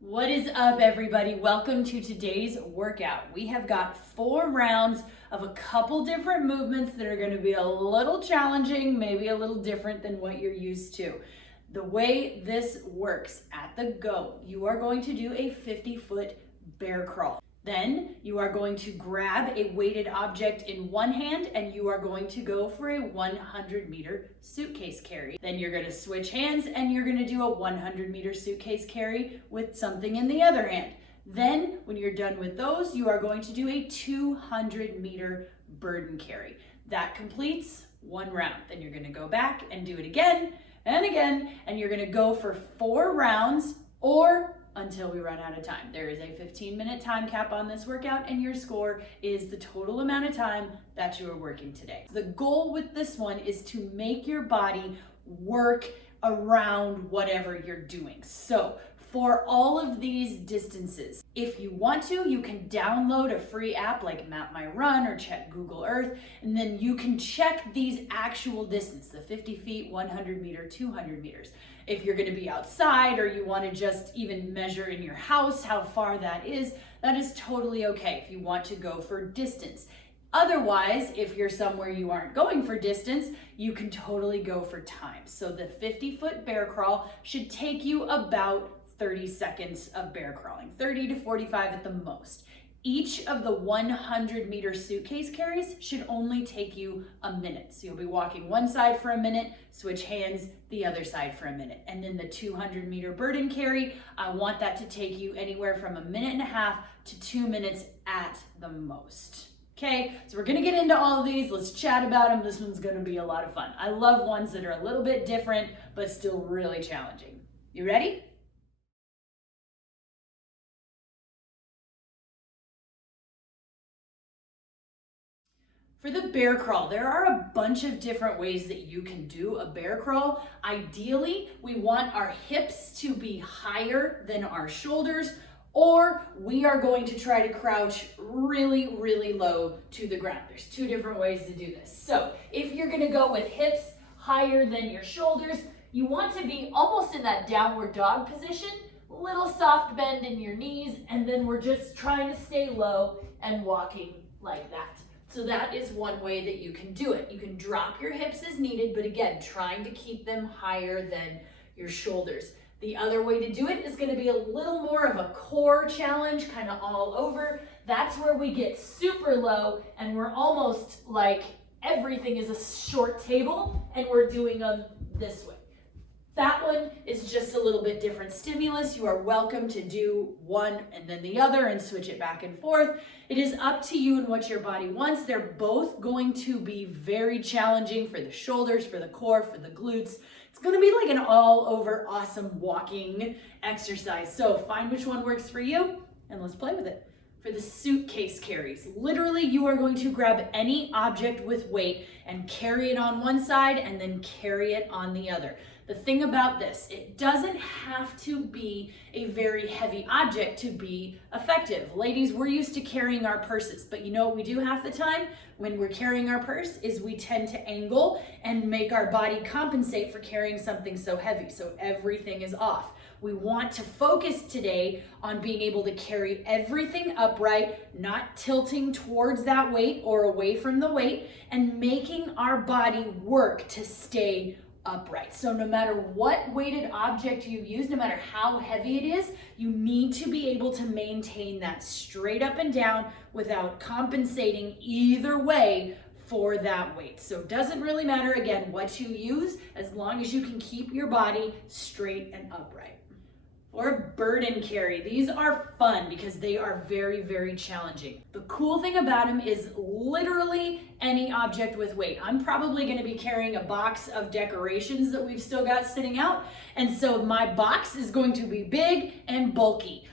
What is up, everybody? Welcome to today's workout. We have got 4 rounds of a couple different movements that are going to be a little challenging, maybe a little different than what you're used to. The way this works, at the go, you are going to do a 50-foot bear crawl. Then you are going to grab a weighted object in one hand and you are going to go for a 100-meter suitcase carry. Then you're going to switch hands and you're going to do a 100-meter suitcase carry with something in the other hand. Then when you're done with those, you are going to do a 200-meter burden carry. That completes 1 round. Then you're going to go back and do it again and again, and you're going to go for 4 rounds or until we run out of time. There is a 15-minute time cap on this workout, and your score is the total amount of time that you are working today. The goal with this one is to make your body work around whatever you're doing. So for all of these distances, if you want to, you can download a free app like Map My Run or check Google Earth, and then you can check these actual distance, the 50 feet, 100 meter, 200 meters. If you're going to be outside or you want to just even measure in your house how far that is totally okay if you want to go for distance. Otherwise, if you're somewhere you aren't going for distance, you can totally go for time. So the 50-foot bear crawl should take you about 30 seconds of bear crawling, 30 to 45 at the most. Each of the 100-meter suitcase carries should only take you a minute. So you'll be walking one side for a minute, switch hands the other side for a minute. And then the 200-meter burden carry, I want that to take you anywhere from a minute and a half to 2 minutes at the most. Okay, so we're gonna get into all of these. Let's chat about them. This one's gonna be a lot of fun. I love ones that are a little bit different, but still really challenging. You ready? For the bear crawl, there are a bunch of different ways that you can do a bear crawl. Ideally, we want our hips to be higher than our shoulders, or we are going to try to crouch really, really low to the ground. There's 2 different ways to do this. So if you're gonna go with hips higher than your shoulders, you want to be almost in that downward dog position, little soft bend in your knees, and then we're just trying to stay low and walking like that. So that is one way that you can do it. You can drop your hips as needed, but again, trying to keep them higher than your shoulders. The other way to do it is going to be a little more of a core challenge, kind of all over. That's where we get super low and we're almost like everything is a short table and we're doing them this way. That one is just a little bit different stimulus. You are welcome to do one and then the other and switch it back and forth. It is up to you and what your body wants. They're both going to be very challenging for the shoulders, for the core, for the glutes. It's going to be like an all over awesome walking exercise. So find which one works for you and let's play with it. For the suitcase carries, literally you are going to grab any object with weight and carry it on one side and then carry it on the other. The thing about this, it doesn't have to be a very heavy object to be effective. Ladies, we're used to carrying our purses, but you know what we do half the time when we're carrying our purse is we tend to angle and make our body compensate for carrying something so heavy, so everything is off. We want to focus today on being able to carry everything upright, not tilting towards that weight or away from the weight, and making our body work to stay upright. So no matter what weighted object you use, no matter how heavy it is, you need to be able to maintain that straight up and down without compensating either way for that weight. So it doesn't really matter, again, what you use, as long as you can keep your body straight and upright. Or burden carry. These are fun because they are very, very challenging. The cool thing about them is literally any object with weight. I'm probably going to be carrying a box of decorations that we've still got sitting out. And so my box is going to be big and bulky.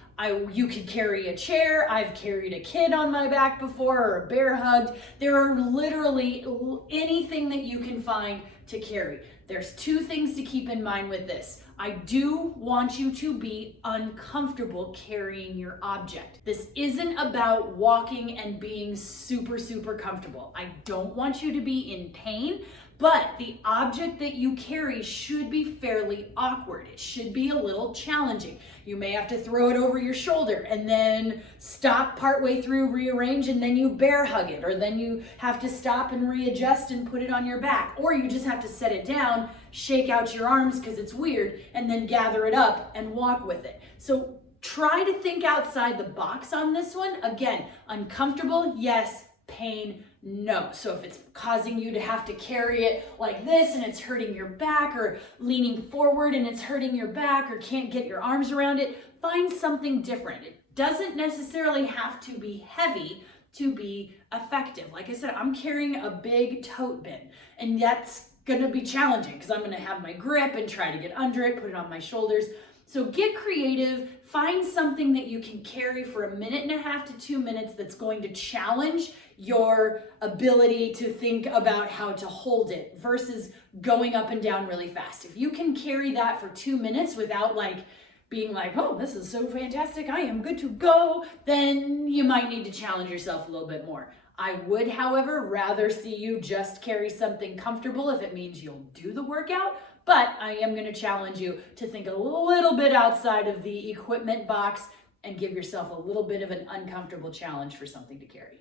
You could carry a chair. I've carried a kid on my back before or a bear hugged. There are literally anything that you can find to carry. There's 2 things to keep in mind with this. I do want you to be uncomfortable carrying your object. This isn't about walking and being super, super comfortable. I don't want you to be in pain, But the object that you carry should be fairly awkward. It should be a little challenging. You may have to throw it over your shoulder and then stop partway through, rearrange, and then you bear hug it. Or then you have to stop and readjust and put it on your back. Or you just have to set it down, shake out your arms because it's weird, and then gather it up and walk with it. So try to think outside the box on this one. Again, uncomfortable, yes. Pain, no. So if it's causing you to have to carry it like this and it's hurting your back, or leaning forward and it's hurting your back, or can't get your arms around it, find something different. It doesn't necessarily have to be heavy to be effective. Like I said, I'm carrying a big tote bin, and that's gonna be challenging because I'm gonna have my grip and try to get under it, put it on my shoulders. So get creative, find something that you can carry for 1.5 to 2 minutes that's going to challenge your ability to think about how to hold it versus going up and down really fast. If you can carry that for 2 minutes without being like, oh, this is so fantastic, I am good to go, then you might need to challenge yourself a little bit more. I would, however, rather see you just carry something comfortable if it means you'll do the workout, but I am going to challenge you to think a little bit outside of the equipment box and give yourself a little bit of an uncomfortable challenge for something to carry.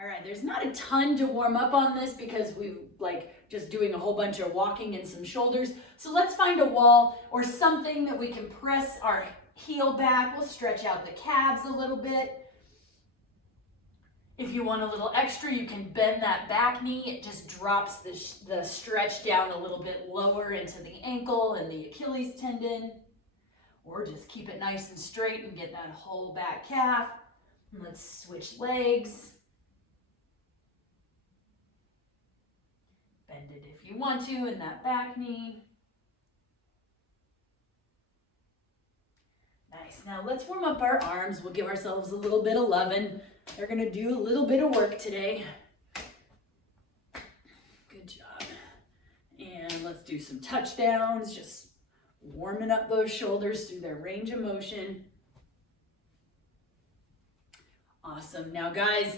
All right, there's not a ton to warm up on this because we've just doing a whole bunch of walking and some shoulders. So let's find a wall or something that we can press our heel back. We'll stretch out the calves a little bit. If you want a little extra, you can bend that back knee. It just drops the stretch down a little bit lower into the ankle and the Achilles tendon. Or just keep it nice and straight and get that whole back calf. And let's switch legs. Bend it if you want to in that back knee. Nice. Now let's warm up our arms. We'll give ourselves a little bit of loving. They're going to do a little bit of work today. Good job. And let's do some touchdowns, just warming up those shoulders through their range of motion. Awesome. Now guys,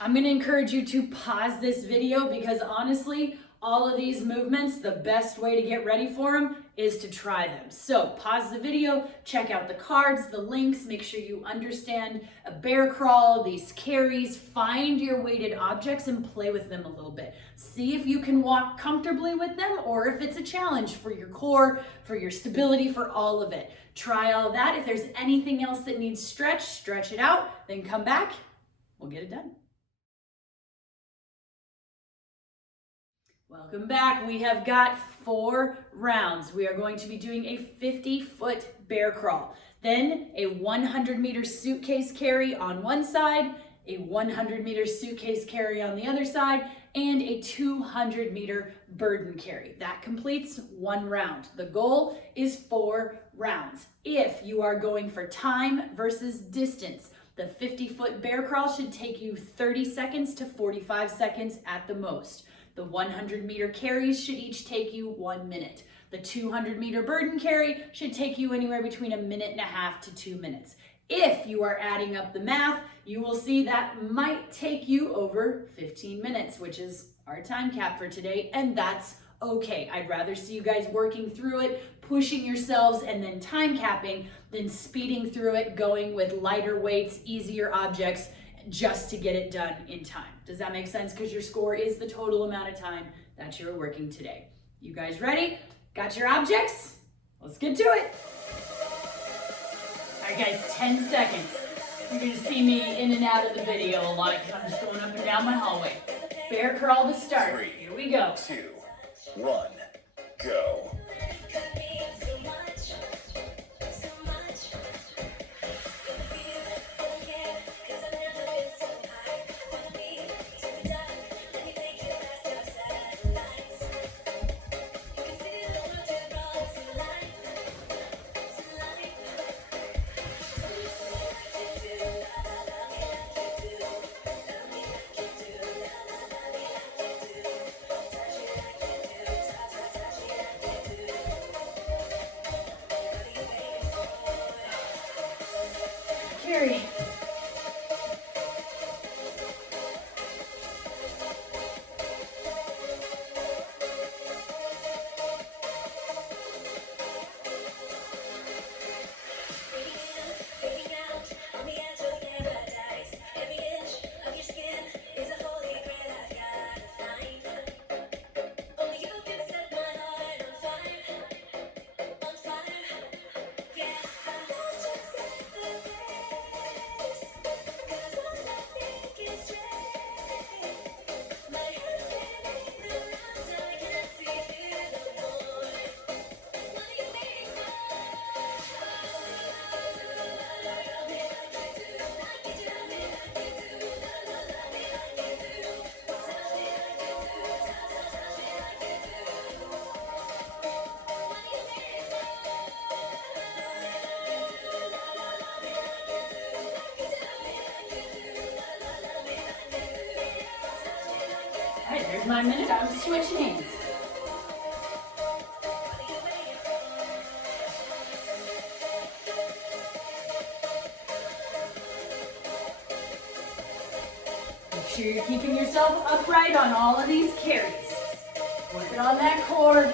I'm going to encourage you to pause this video because honestly, all of these movements, the best way to get ready for them is to try them. So pause the video, check out the cards, the links, make sure you understand a bear crawl, these carries, find your weighted objects and play with them a little bit. See if you can walk comfortably with them or if it's a challenge for your core, for your stability, for all of it. Try all that. If there's anything else that needs stretch it out, then come back, we'll get it done. Welcome back. We have got 4 rounds. We are going to be doing a 50-foot bear crawl, then a 100-meter suitcase carry on one side, a 100-meter suitcase carry on the other side, and a 200-meter burden carry. That completes 1 round. The goal is 4 rounds. If you are going for time versus distance, the 50-foot bear crawl should take you 30 seconds to 45 seconds at the most. The 100-meter carries should each take you 1 minute. The 200-meter burden carry should take you anywhere between 1.5 minutes to 2 minutes. If you are adding up the math, you will see that might take you over 15 minutes, which is our time cap for today, and that's okay. I'd rather see you guys working through it, pushing yourselves, and then time capping than speeding through it, going with lighter weights, easier objects, just to get it done in time. Does that make sense? Because your score is the total amount of time that you're working today. You guys ready? Got your objects? Let's get to it. All right, guys, 10 seconds. You're gonna see me in and out of the video a lot because I'm just going up and down my hallway. Bear crawl to start. 3, Here we go. 2, 1, go. right, there's my minute. I'm switching hands. Make sure you're keeping yourself upright on all of these carries. Working on that core.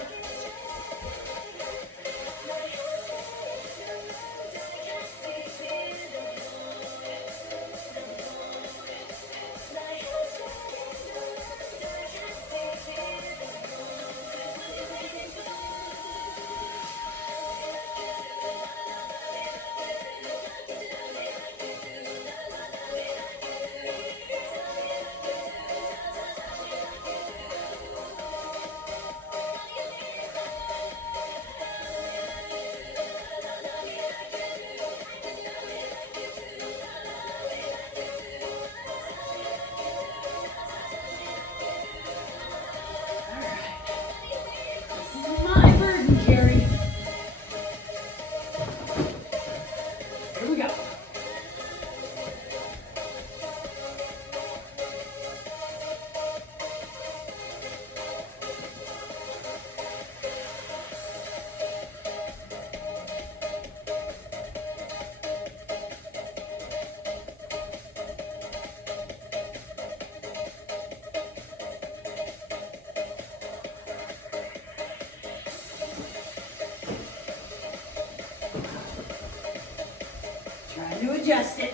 Trying to adjust it.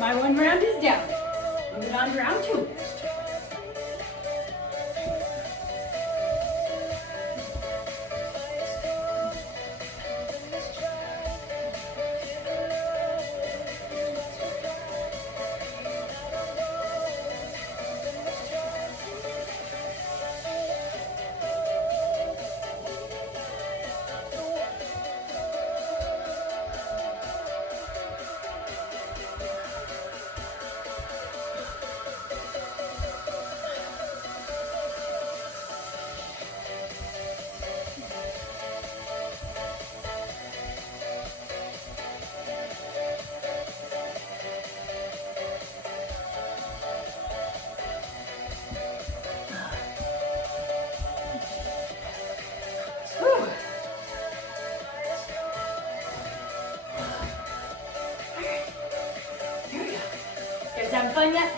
My one round is down. Moving on to round two. Having fun yet?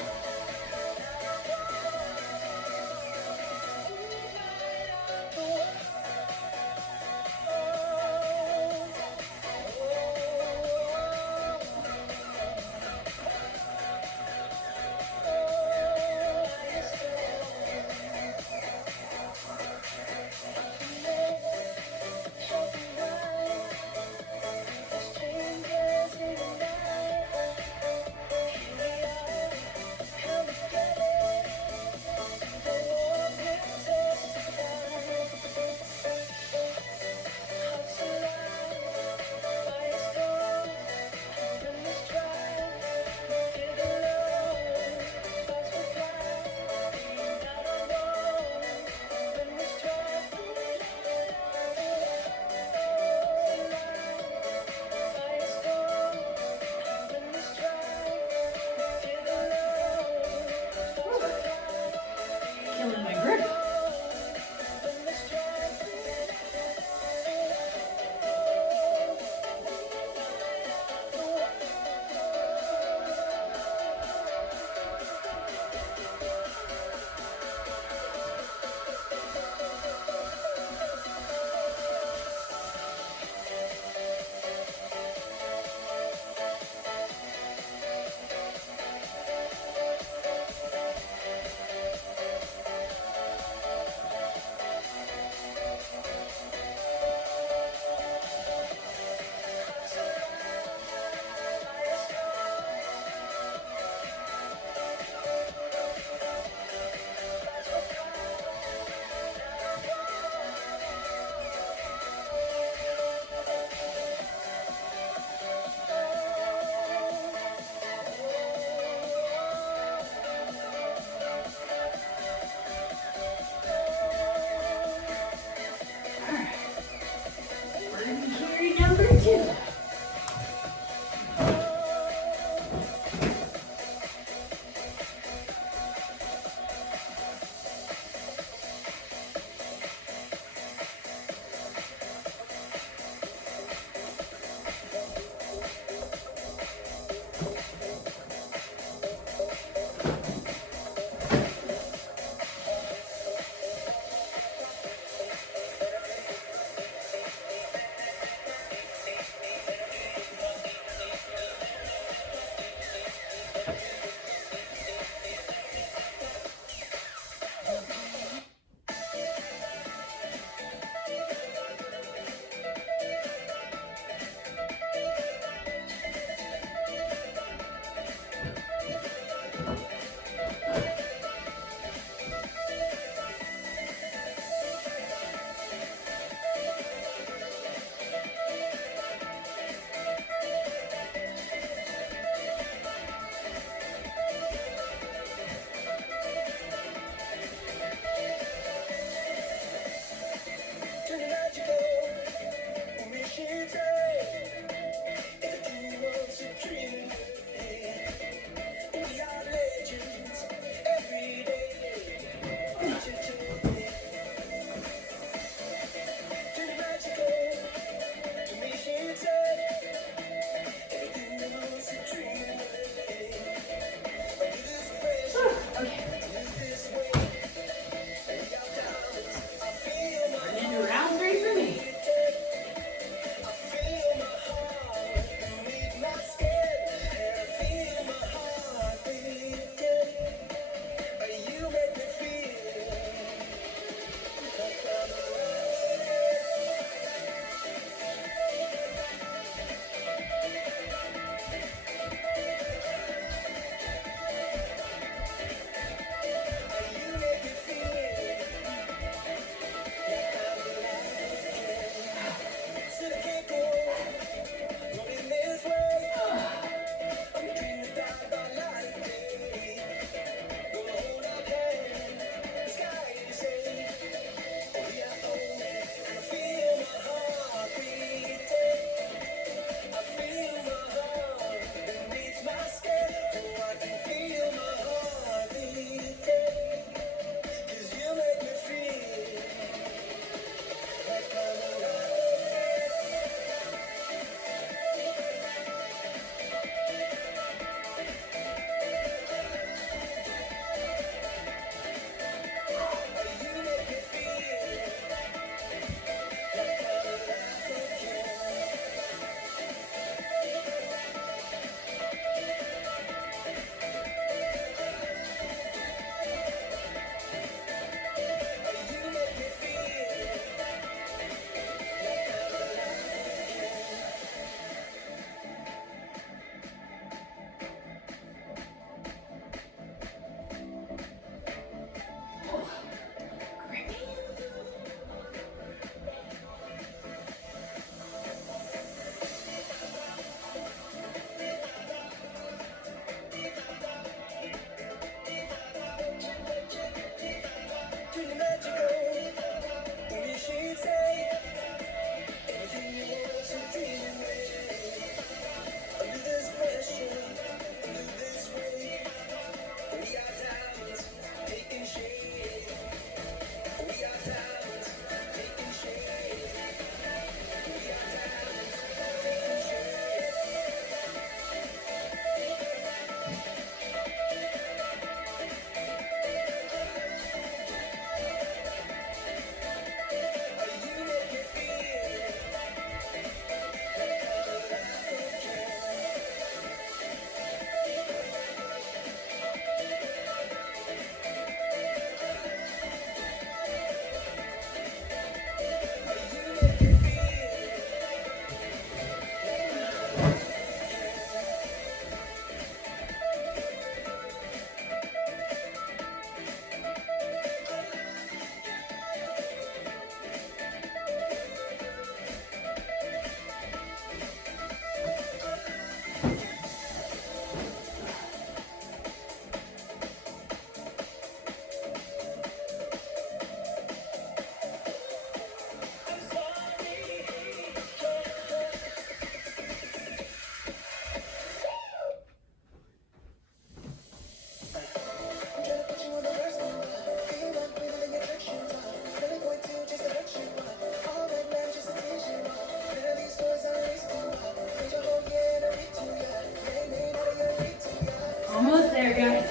there, guys.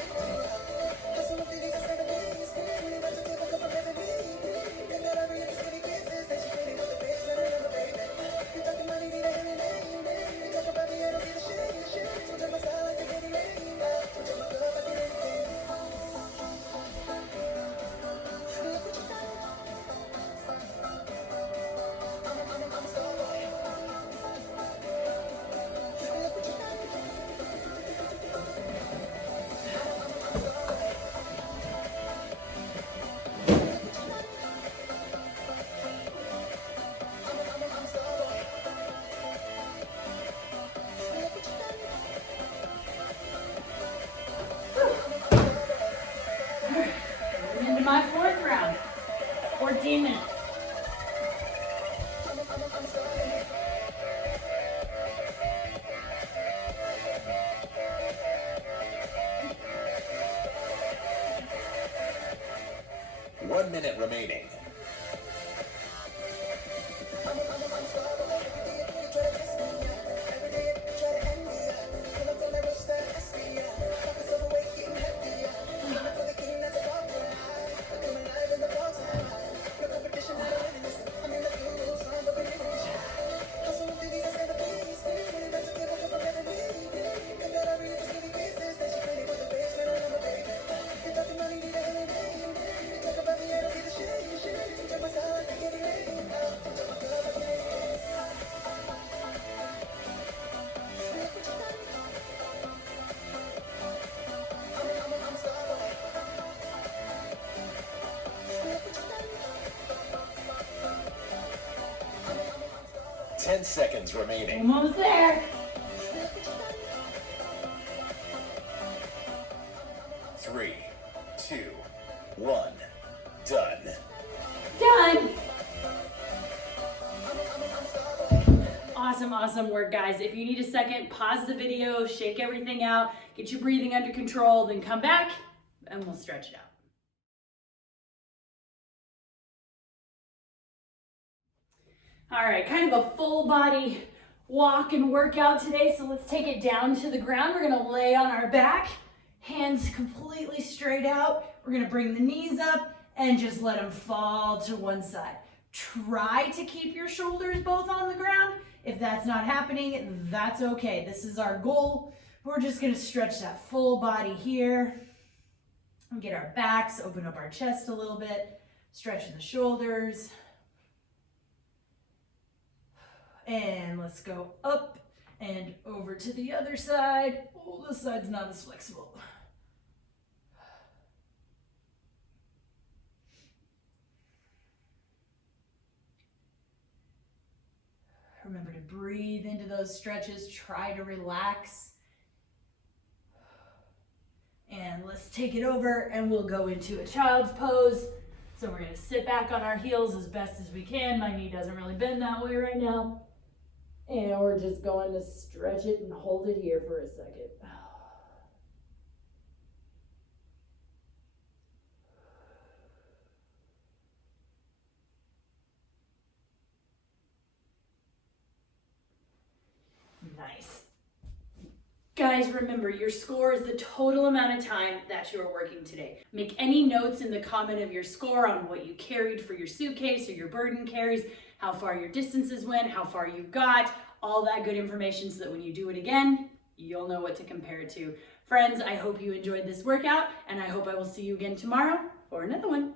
Into my fourth round, 14 minutes. One minute remaining. Ten seconds remaining. Almost there. 3, 2, 1. Done. Done. Awesome, awesome work, guys. If you need a second, pause the video, shake everything out, get your breathing under control, then come back and we'll stretch it out. All right, kind of a full body walk and workout today. So let's take it down to the ground. We're gonna lay on our back, hands completely straight out. We're gonna bring the knees up and just let them fall to one side. Try to keep your shoulders both on the ground. If that's not happening, that's okay. This is our goal. We're just gonna stretch that full body here and get our backs, open up our chest a little bit, stretching the shoulders. And let's go up and over to the other side. Oh, this side's not as flexible. Remember to breathe into those stretches. Try to relax. And let's take it over and we'll go into a child's pose. So we're gonna sit back on our heels as best as we can. My knee doesn't really bend that way right now. And we're just going to stretch it and hold it here for a second. Nice. Guys, remember, your score is the total amount of time that you're working today. Make any notes in the comment of your score on what you carried for your suitcase or your burden carries, how far your distances went, how far you got, all that good information so that when you do it again, you'll know what to compare it to. Friends, I hope you enjoyed this workout, and I hope I will see you again tomorrow for another one.